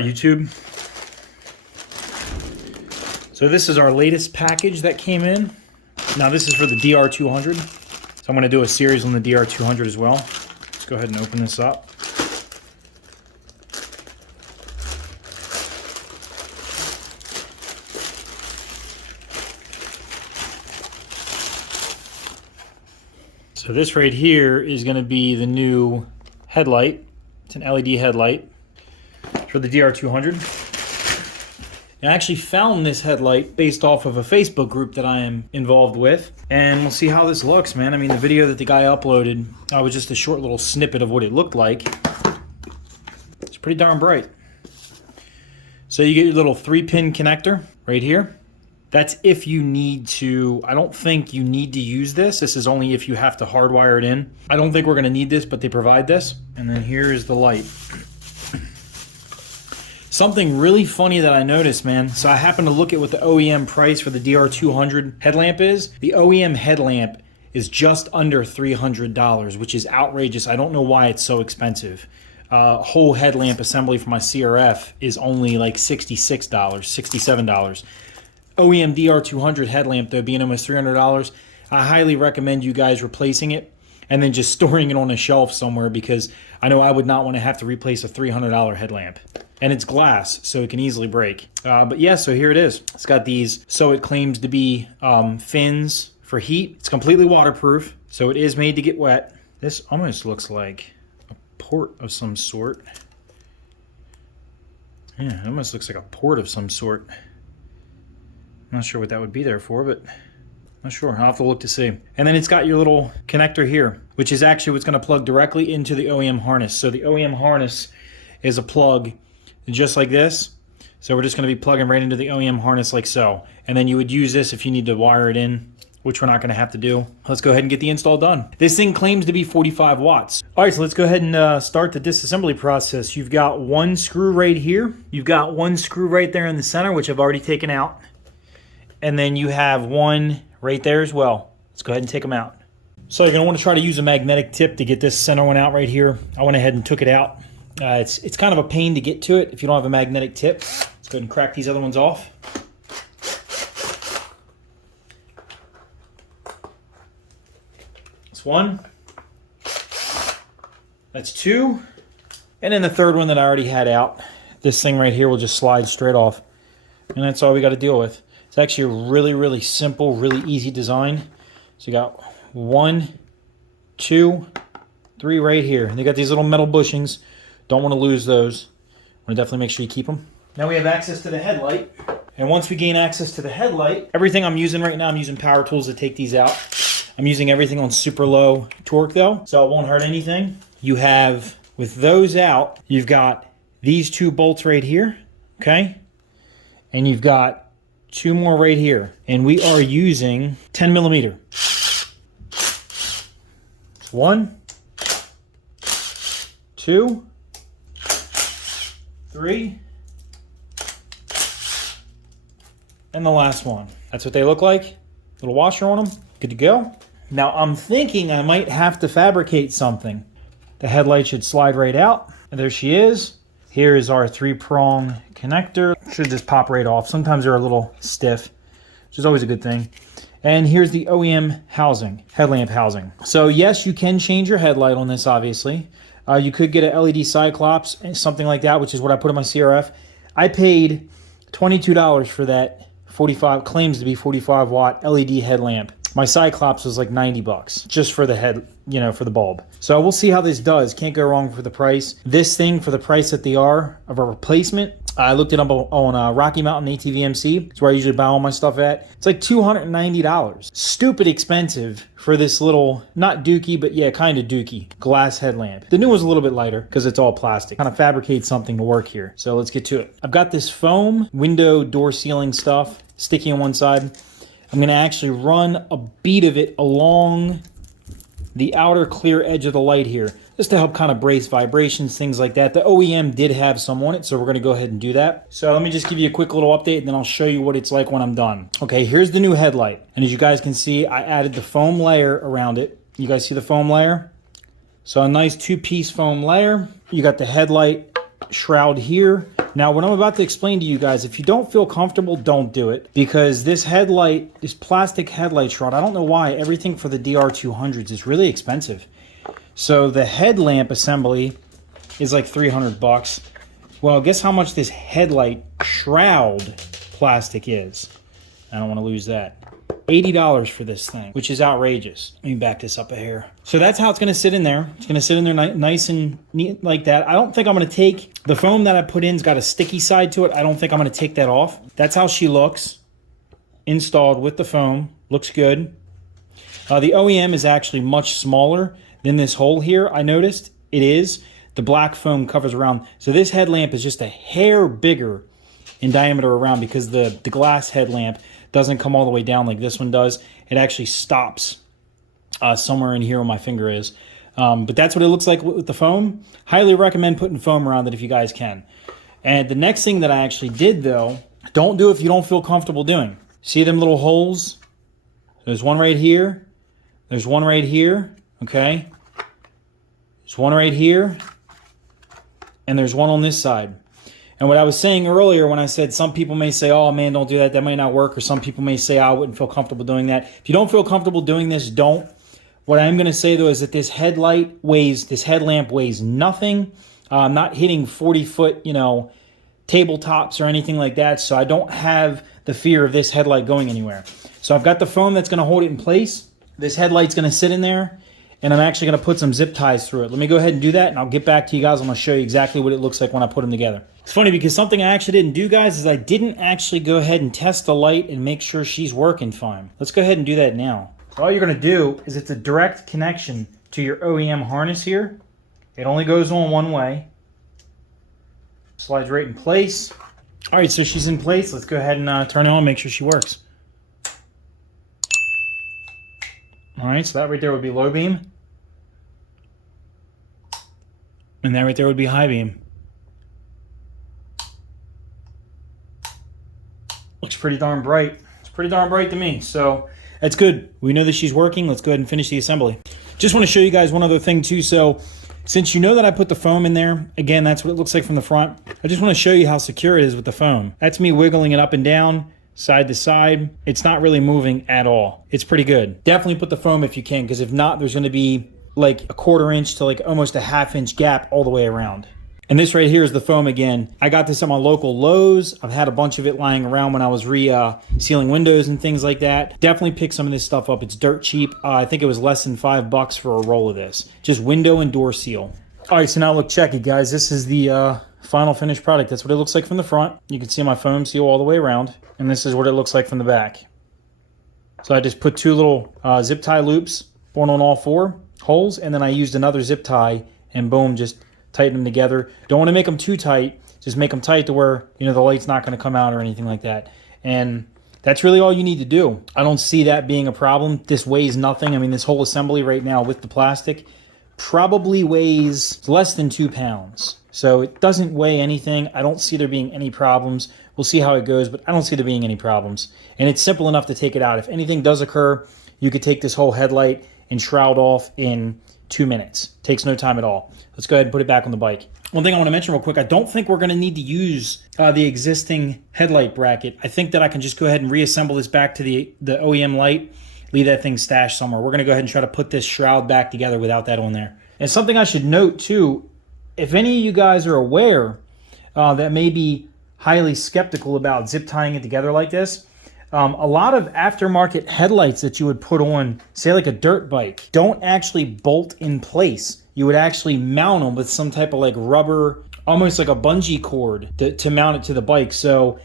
Alright, YouTube. So this is our latest package that came in. Now this is for the DR200. So I'm going to do a series on the DR200 as well. Let's go ahead and open this up. So this right here is going to be the new headlight. It's an LED headlight for the DR200. I actually found this headlight based off of a Facebook group that I am involved with. And we'll see how this looks, man. I mean, the video that the guy uploaded was just a short little snippet of what it looked like. It's pretty darn bright. So you get your little 3-pin connector right here. That's if you need to. I don't think you need to use this. This is only if you have to hardwire it in. I don't think we're going to need this, but they provide this. And then here is the light. Something really funny that I noticed, man. So I happened to look at what the OEM price for the DR200 headlamp is. The OEM headlamp is just under $300, which is outrageous. I don't know why it's so expensive. Whole headlamp assembly for my CRF is only like $66, $67. OEM DR200 headlamp, though, being almost $300, I highly recommend you guys replacing it and then just storing it on a shelf somewhere, because I know I would not want to have to replace a $300 headlamp. And it's glass, so it can easily break. But yeah, so here it is. It's got these, so it claims to be fins for heat. It's completely waterproof, so it is made to get wet. This almost looks like a port of some sort. Yeah, it almost looks like a port of some sort. I'm not sure what that would be there for, but not sure. I'll have to look to see. And then it's got your little connector here, which is actually what's going to plug directly into the OEM harness. So the OEM harness is a plug just like this. So we're just going to be plugging right into the OEM harness like so. And then you would use this if you need to wire it in, which we're not going to have to do. Let's go ahead and get the install done. This thing claims to be 45 watts. All right, so let's go ahead and start the disassembly process. You've got one screw right here. You've got one screw right there in the center, which I've already taken out. And then you have one right there as well. Let's go ahead and take them out. So you're going to want to try to use a magnetic tip to get this center one out right here. I went ahead and took it out. It's kind of a pain to get to it if you don't have a magnetic tip. Let's go ahead and crack these other ones off. That's one. That's two. And then the third one that I already had out. This thing right here will just slide straight off. And that's all we got to deal with. It's actually a really, really simple, really easy design. So you got 1, 2, 3 right here. And they got these little metal bushings. Don't want to lose those. Want to definitely make sure you keep them. Now we have access to the headlight. And once we gain access to the headlight, everything I'm using right now, I'm using power tools to take these out. I'm using everything on super low torque though, so it won't hurt anything. You have, with those out, you've got these 2 bolts right here, okay? And you've got 2 more right here. And we are using 10 millimeter. 1, 2, 3, and the last one. That's what they look like. Little washer on them. Good to go. Now I'm thinking I might have to fabricate something. The headlight should slide right out. And there she is. Here is our 3-prong connector. Should just pop right off. Sometimes they're a little stiff, which is always a good thing. And here's the OEM housing, headlamp housing. So yes, you can change your headlight on this, obviously. You could get an LED Cyclops and something like that, which is what I put in my CRF. I paid $22 for that 45, claims to be 45 watt LED headlamp. My Cyclops was like 90 bucks just for the head, you know, for the bulb. So we'll see how this does. Can't go wrong for the price. This thing, for the price that they are of a replacement, I looked it up on Rocky Mountain ATVMC. It's where I usually buy all my stuff at. It's like $290. Stupid expensive for this little, not dookie, but yeah, kind of dookie glass headlamp. The new one's a little bit lighter because it's all plastic. Kind of fabricate something to work here. So let's get to it. I've got this foam window door sealing stuff sticking on one side. I'm going to actually run a bead of it along the outer clear edge of the light here, just to help kind of brace vibrations, things like that. The OEM did have some on it, so we're going to go ahead and do that. So let me just give you a quick little update, and then I'll show you what it's like when I'm done. Okay, here's the new headlight. And as you guys can see, I added the foam layer around it. You guys see the foam layer? So a nice 2-piece foam layer. You got the headlight shroud here. Now, what I'm about to explain to you guys, if you don't feel comfortable, don't do it. Because this headlight, this plastic headlight shroud, I don't know why, everything for the DR200s is really expensive. So the headlamp assembly is like 300 bucks. Well, guess how much this headlight shroud plastic is? I don't want to lose that. $80 for this thing, which is outrageous. Let me back this up a hair. So that's how it's going to sit in there. It's going to sit in there nice and neat like that. I don't think I'm going to take the foam that I put in's got a sticky side to it. I don't think I'm going to take that off. That's how she looks installed with the foam. Looks good. The OEM is actually much smaller than this hole here. I noticed it is. The black foam covers around. So this headlamp is just a hair bigger in diameter around because the glass headlamp doesn't come all the way down like this one does. It actually stops somewhere in here where my finger is. But that's what it looks like with the foam. Highly recommend putting foam around it if you guys can. And the next thing that I actually did, though, don't do if you don't feel comfortable doing. See them little holes? There's one right here. There's one right here. Okay? There's one right here. And there's one on this side. And what I was saying earlier when I said some people may say, oh man, don't do that, that might not work, or some people may say, I wouldn't feel comfortable doing that. If you don't feel comfortable doing this, don't. What I'm going to say though is that this headlamp weighs nothing. I'm not hitting 40-foot, tabletops or anything like that, so I don't have the fear of this headlight going anywhere. So I've got the foam that's going to hold it in place. This headlight's going to sit in there. And I'm actually going to put some zip ties through it. Let me go ahead and do that, and I'll get back to you guys. I'm going to show you exactly what it looks like when I put them together. It's funny because something I actually didn't do, guys, is I didn't actually go ahead and test the light and make sure she's working fine. Let's go ahead and do that now. So all you're going to do is it's a direct connection to your OEM harness here. It only goes on one way. Slides right in place. All right, so she's in place. Let's go ahead and turn it on and make sure she works. All right, so that right there would be low beam. And that right there would be high beam. Looks pretty darn bright. It's pretty darn bright to me, so that's good. We know that she's working. Let's go ahead and finish the assembly. Just want to show you guys one other thing too. So since you know that I put the foam in there, again, that's what it looks like from the front. I just want to show you how secure it is with the foam. That's me wiggling it up and down, side to side. It's not really moving at all. It's pretty good. Definitely put the foam if you can, because if not, there's going to be like a 1/4 inch to like almost a 1/2 inch gap all the way around. And this right here is the foam again. I got this at my local Lowe's. I've had a bunch of it lying around when I was sealing windows and things like that. Definitely pick some of this stuff up. It's dirt cheap. I think it was less than $5 for a roll of this. Just window and door seal. All right, so now look, check it, guys. This is the final finished product. That's what it looks like from the front. You can see my foam seal all the way around. And this is what it looks like from the back. So I just put 2 little zip tie loops, one on all 4 holes, and then I used another zip tie and boom, just tighten them together. Don't want to make them too tight. Just make them tight to where, the light's not going to come out or anything like that. And that's really all you need to do. I don't see that being a problem. This weighs nothing. I mean, this whole assembly right now with the plastic probably weighs less than 2 pounds. So it doesn't weigh anything. I don't see there being any problems. We'll see how it goes, but I don't see there being any problems. And it's simple enough to take it out. If anything does occur, you could take this whole headlight and shroud off in 2 minutes. Takes no time at all. Let's go ahead and put it back on the bike. One thing I want to mention real quick, I don't think we're going to need to use the existing headlight bracket. I think that I can just go ahead and reassemble this back to the OEM light, leave that thing stashed somewhere. We're going to go ahead and try to put this shroud back together without that on there. And something I should note too, if any of you guys are aware that may be highly skeptical about zip tying it together like this, a lot of aftermarket headlights that you would put on, say like a dirt bike, don't actually bolt in place. You would actually mount them with some type of like rubber, almost like a bungee cord to mount it to the bike. So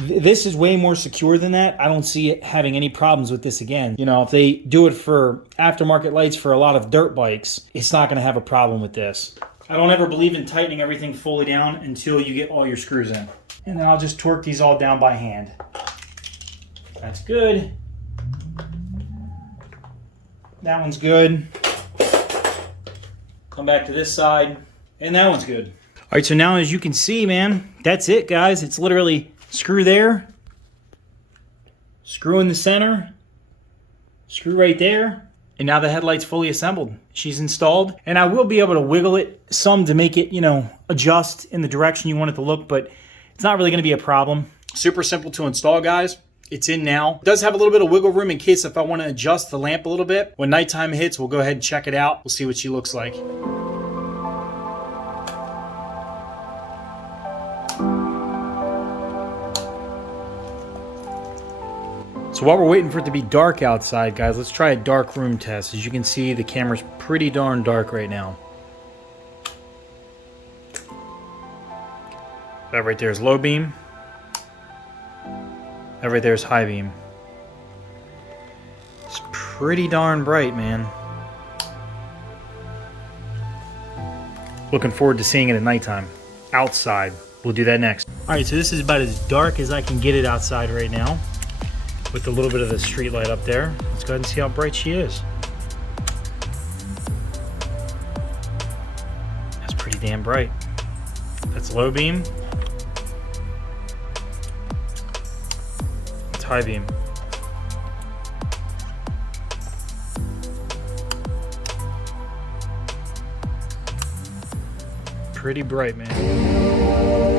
this is way more secure than that. I don't see it having any problems with this again. If they do it for aftermarket lights for a lot of dirt bikes, it's not going to have a problem with this. I don't ever believe in tightening everything fully down until you get all your screws in. And then I'll just torque these all down by hand. That's good. That one's good. Come back to this side. And that one's good. All right, so now as you can see, man, that's it, guys. It's literally screw there, screw in the center, screw right there, and now the headlight's fully assembled. She's installed, and I will be able to wiggle it some to make it, adjust in the direction you want it to look, but It's not really going to be a problem. Super simple to install, guys. It's in now. It does have a little bit of wiggle room in case if I want to adjust the lamp a little bit. When nighttime hits, we'll go ahead and check it out. We'll see what she looks like. So while we're waiting for it to be dark outside, guys, let's try a dark room test. As you can see, the camera's pretty darn dark right now. That right there is low beam. That right there is high beam. It's pretty darn bright, man. Looking forward to seeing it at nighttime. Outside. We'll do that next. Alright, so this is about as dark as I can get it outside right now, with a little bit of the street light up there. Let's go ahead and see how bright she is. That's pretty damn bright. That's low beam. That's high beam. Pretty bright, man.